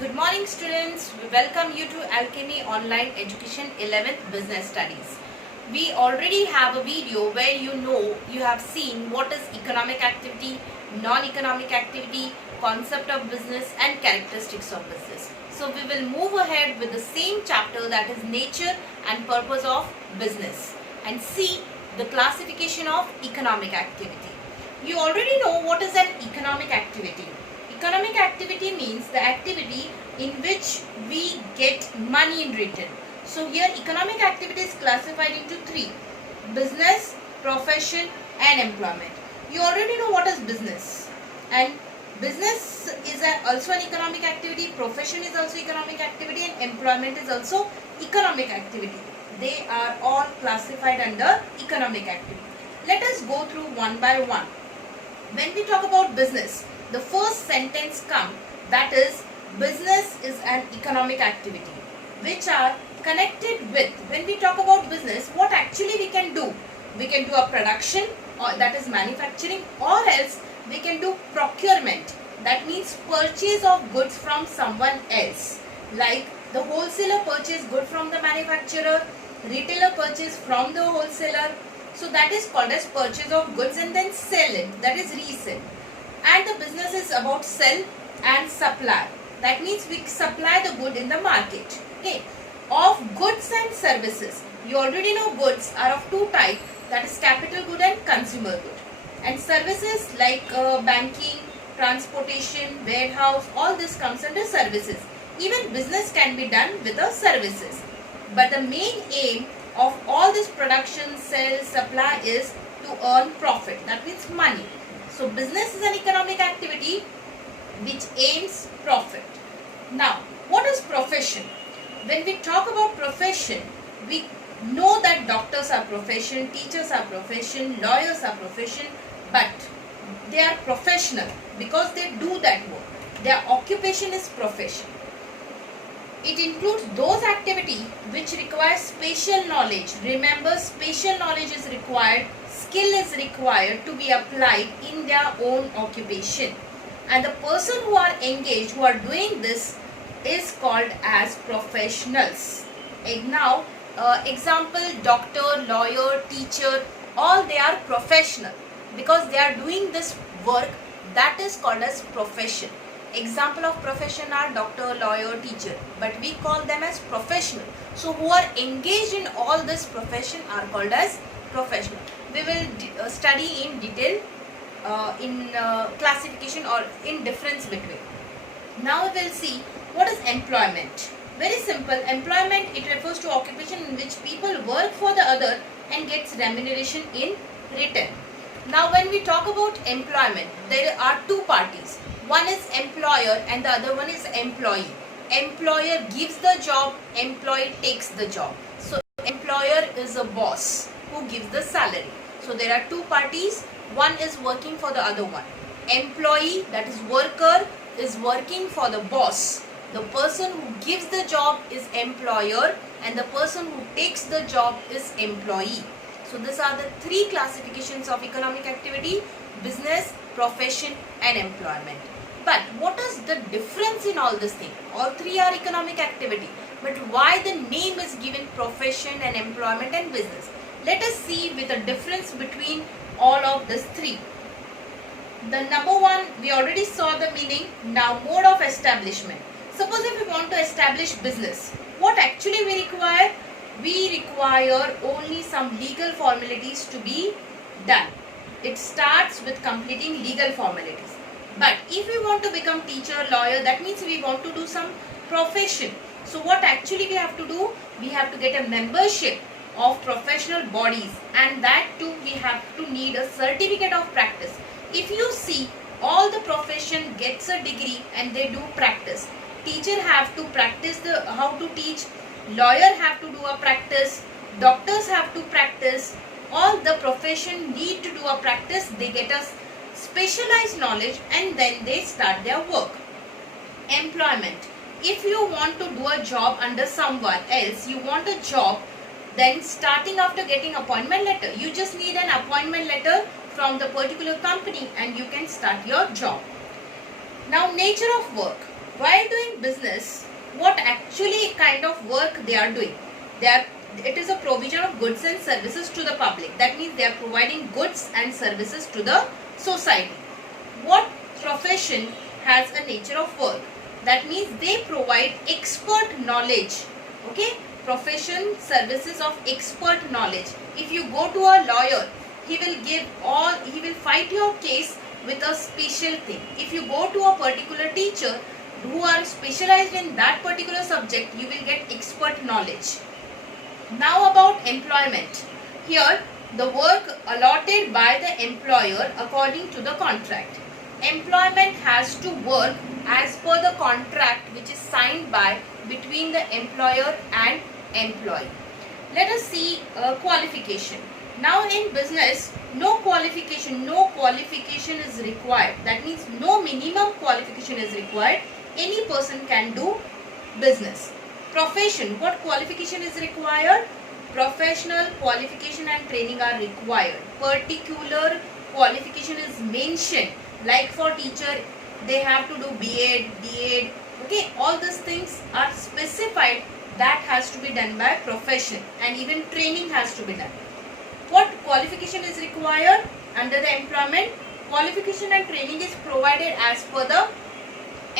Good morning students, we welcome you to Alchemy Online Education 11th Business Studies. We already have a video where you have seen what is economic activity, non-economic activity, concept of business and characteristics of business. So we will move ahead with the same chapter, that is nature and purpose of business, and see the classification of economic activity. You already know what is an economic activity. Economic activity means the activity in which we get money in return. So here economic activity is classified into three: business, profession and employment. You already know what is business, and business is also an economic activity, profession is also economic activity and employment is also economic activity. They are all classified under economic activity. Let us go through one by one. When we talk about business, the first sentence comes, that is, business is an economic activity, which are connected with, when we talk about business, what actually we can do. We can do a production, or that is manufacturing, or else we can do procurement, that means purchase of goods from someone else, like the wholesaler purchase good from the manufacturer, retailer purchase from the wholesaler. So that is called as purchase of goods and then sell it, that is resell. And the business is about sell and supply, that means we supply the good in the market. Okay, of goods and services, you already know goods are of two types, that is capital good and consumer good, and services like banking, transportation, warehouse, all this comes under services. Even business can be done with the services, but the main aim of all this production, sale, supply is to earn profit, that means money. So business is an economic activity which aims profit. Now, what is profession? When we talk about profession, we know that doctors are profession, teachers are profession, lawyers are profession, but they are professional because they do that work. Their occupation is profession. It includes those activities which require spatial knowledge. Remember, spatial knowledge is required, skill is required to be applied in their own occupation. And the person who are engaged, who are doing this, is called as professionals. Now, example, doctor, lawyer, teacher, all they are professional because they are doing this work, that is called as profession. Example of profession are doctor, lawyer, teacher, but we call them as professional. So who are engaged in all this profession are called as professional. We will study in detail in classification or in difference between. Now we will see what is employment. Very simple. Employment, it refers to occupation in which people work for the other and gets remuneration in return. Now when we talk about employment, there are two parties. One is employer and the other one is employee. Employer gives the job, employee takes the job. So employer is a boss who gives the salary. So there are two parties, one is working for the other one. Employee, that is worker, is working for the boss. The person who gives the job is employer and the person who takes the job is employee. So these are the three classifications of economic activity: business, profession and employment. But what is the difference in all this thing? All three are economic activity, but why the name is given profession and employment and business? Let us see with a difference between all of these three. The number one, we already saw the meaning. Now mode of establishment. Suppose if we want to establish business, what actually we require? We require only some legal formalities to be done. It starts with completing legal formalities. But if we want to become teacher, lawyer, that means we want to do some profession. So what actually we have to do? We have to get a membership of professional bodies, and that too we have to need a certificate of practice. If you see, all the profession gets a degree and they do practice. Teacher have to practice how to teach, lawyer have to do a practice, doctors have to practice. All the profession need to do a practice. They get a specialized knowledge and then they start their work. Employment. If you want to do a job under someone else, you want a job, then starting after getting appointment letter, you just need an appointment letter from the particular company and you can start your job. Now nature of work. while doing business, what actually kind of work they are doing? It is a provision of goods and services to the public. That means they are providing goods and services to the society. What profession has a nature of work? That means they provide expert knowledge. Okay, profession services of expert knowledge. If you go to a lawyer, he will fight your case with a special thing. If you go to a particular teacher who are specialized in that particular subject, you will get expert knowledge. Now about employment. Here the work allotted by the employer according to the contract. Employment has to work as per the contract which is signed by between the employer and employee. Let us see qualification. Now in business, no qualification is required. That means no minimum qualification is required. Any person can do business. Profession, what qualification is required? Professional qualification and training are required. Particular qualification is mentioned. Like for teacher, they have to do B.Ed, D.Ed. Okay, all these things are specified. That has to be done by profession, and even training has to be done. What qualification is required under the employment? Qualification and training is provided as per the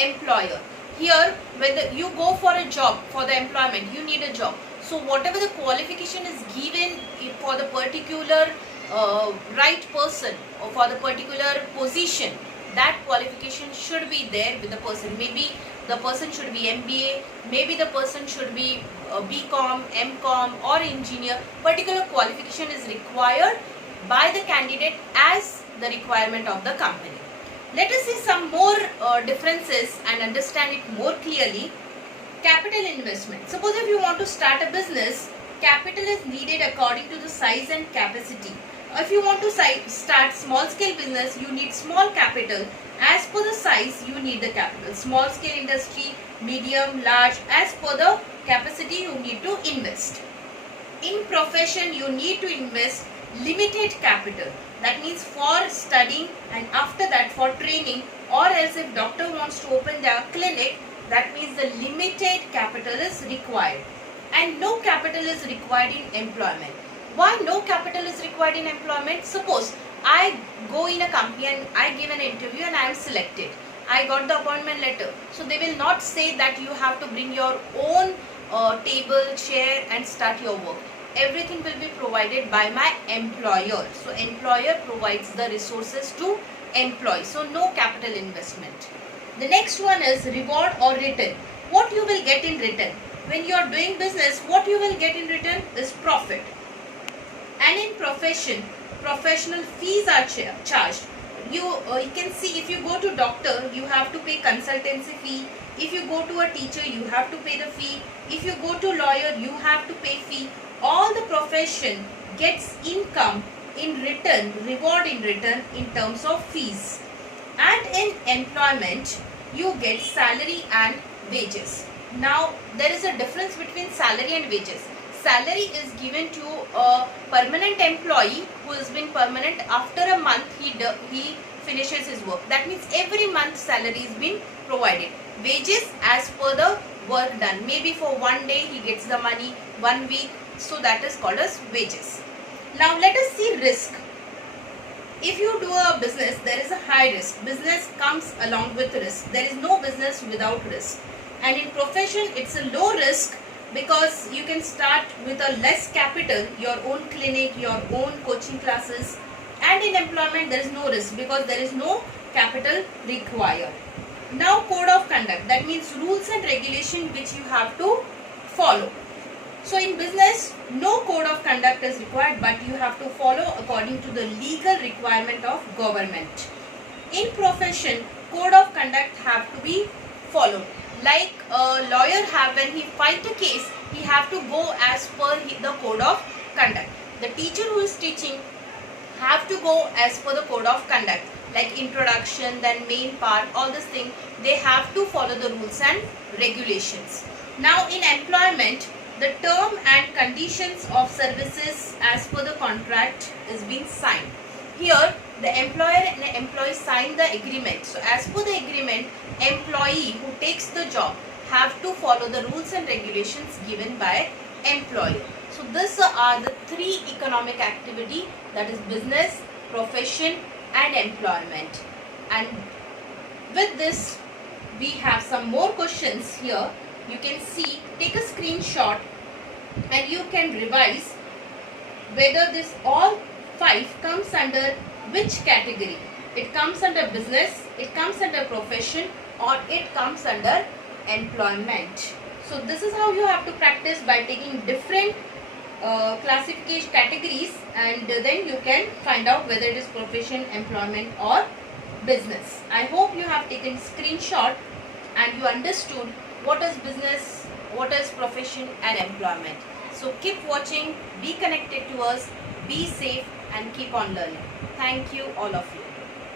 employer. Here, when you go for a job, for the employment, you need a job. So whatever the qualification is given for the particular right person or for the particular position, that qualification should be there with the person. Maybe the person should be MBA, maybe the person should be BCom, MCom or engineer. Particular qualification is required by the candidate as the requirement of the company. Let us see some more differences and understand it more clearly. Capital investment. Suppose if you want to start a business, capital is needed according to the size and capacity. If you want to start small scale business, you need small capital. As per the size, you need the capital. Small scale industry, medium, large, as per the capacity you need to invest. In profession, you need to invest limited capital. That means for studying and after that for training, or else if doctor wants to open their clinic, that means the limited capital is required. And no capital is required in employment. Why no capital is required in employment? Suppose I go in a company and I give an interview and I am selected. I got the appointment letter. So they will not say that you have to bring your own table, chair and start your work. Everything will be provided by my employer. So employer provides the resources to employee. So no capital investment. The next one is reward or return. What you will get in return? When you are doing business, what you will get in return is profit. And in profession, professional fees are charged. You can see, if you go to doctor, you have to pay consultancy fee. If you go to a teacher, you have to pay the fee. If you go to lawyer, you have to pay fee. All the profession gets income in return, reward in return in terms of fees. And in employment, you get salary and wages. Now, there is a difference between salary and wages. Salary is given to a permanent employee who has been permanent. After a month, he finishes his work. That means every month salary is being provided. Wages as per the work done. Maybe for one day he gets the money, 1 week. So that is called as wages. Now let us see risk. If you do a business, there is a high risk. Business comes along with risk. There is no business without risk. And in profession, it's a low risk because you can start with a less capital, your own clinic, your own coaching classes. And in employment, there is no risk because there is no capital required. Now code of conduct, that means rules and regulation which you have to follow. So in business, no code of conduct is required, but you have to follow according to the legal requirement of government. In profession, code of conduct have to be followed. Like a lawyer when he fight a case, he have to go as per the code of conduct. The teacher who is teaching have to go as per the code of conduct. Like introduction, then main part, all this thing, they have to follow the rules and regulations. Now in employment, the term and conditions of services as per the contract is being signed. Here the employer and the employee sign the agreement. So as per the agreement, employee who takes the job have to follow the rules and regulations given by employer. So these are the three economic activity, that is business, profession and employment. And with this we have some more questions here. You can see, take a screenshot and you can revise whether this all five comes under which category. It comes under business, it comes under profession, or it comes under employment. So this is how you have to practice, by taking different classification categories, and then you can find out whether it is profession, employment or business. I hope you have taken screenshot and you understood what is business, what is profession and employment. So keep watching, be connected to us, be safe and keep on learning. Thank you all of you.